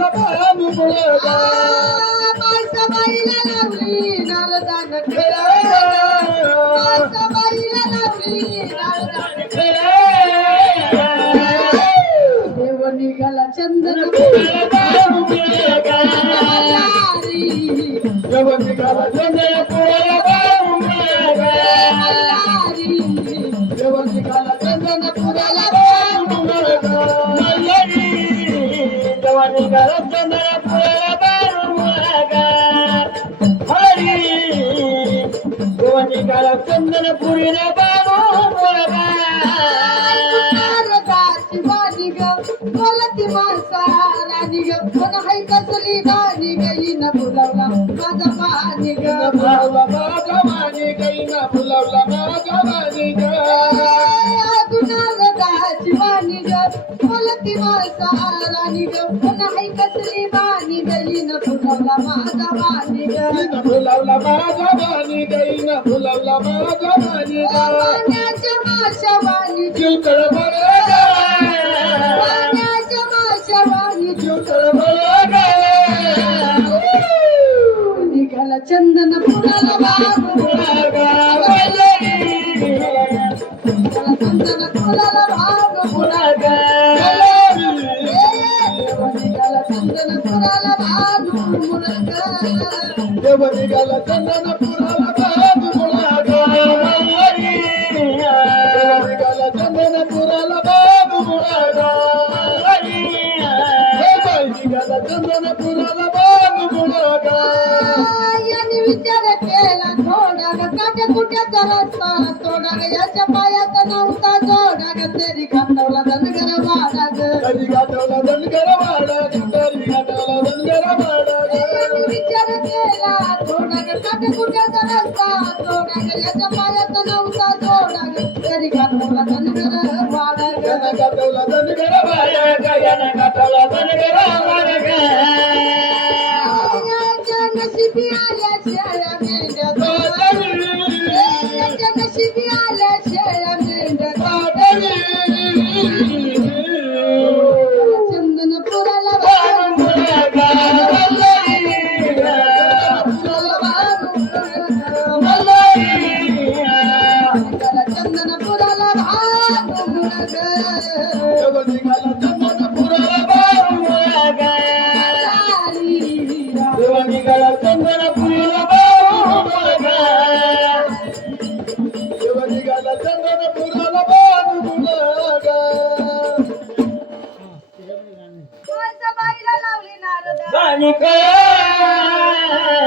पुराला बाबू मुळगा माळसाबाईला लावली नारदान खेळा माळसाबाईला लावली नारदान खेळा देव निघाला चंदन पुराला बाबू मुळगा मल्हारी देव निघाला चंदन पुराला बाबू मुळगा मल्हारी देव निघाला चंदन पुराला बाबू मुळगा मल्हारी देव निघाला चंदन पुराला बाबू मुळगा हरी देव निघाला चंदन पुरीला बाबू मुळगा नारदाची वाणी ग बोलती माणसा राणी ग कोण हाय कसली गाणी गईन बोलावला माझा पाणी ग फुलवला माझा मानी गईना फुलवला माझा मानी ग नारदाची वाणी ग बोलती माणसा राणी ग कोण हाय कसली गाणी गईन बोलावला माझा पाणी ग फुलवला माझा मानी गईना फुलवला माझा मानी ग पाण्याच्या माशा वाणी चिवतळ बळगा पाण्याच्या माशा वाणी चिवतळ बळगा निघाला चंदन पुराला बाबू मुळगा निघाला चंदन पुराला बाबू मुळगा निघाला चंदन पुराला बाबू मुलगा देव निघाला चंदन पुराला बाबू मुळगा मल्हारी देव निघाला चंदन पुराला बाबू मुळगा निघाला चंदन पुराला बाबू मुळगा यांनी विचार केला थोडा ग काट्या कुट्याचा रस्ता थोडा ग याच्या पायात नव्हता जोडा ग तरी घातवला धनगर वाडा ग तरी गाठवला धनगर वाडा तरी गाठवला धनगर वाडा यांनी विचार केला थोडा ग काट्या कुट्याचा रस्ता थोडा ग याच्या पायात नव्हता जोडा ग तरी घातवला धनगर वाडा ग यानं गाठवला धनगर वाडा यानं गाठवला धनगर वाडा याच्या नशिबी आल्या शेळ्या मेंढ्या याच्या नशिबी आल्या शेळ्या मेंढ्या चंदन पुराला बाबू चंदन पुराला बाबू निघाला चंदन पुराला बाबू मुळगा देव निघाला चंदन पुराला बाबू मुळगा देव निघाला चंदन पुराला बाबू मुळगा माणसाबाईला लावली नारदा गाणी कळा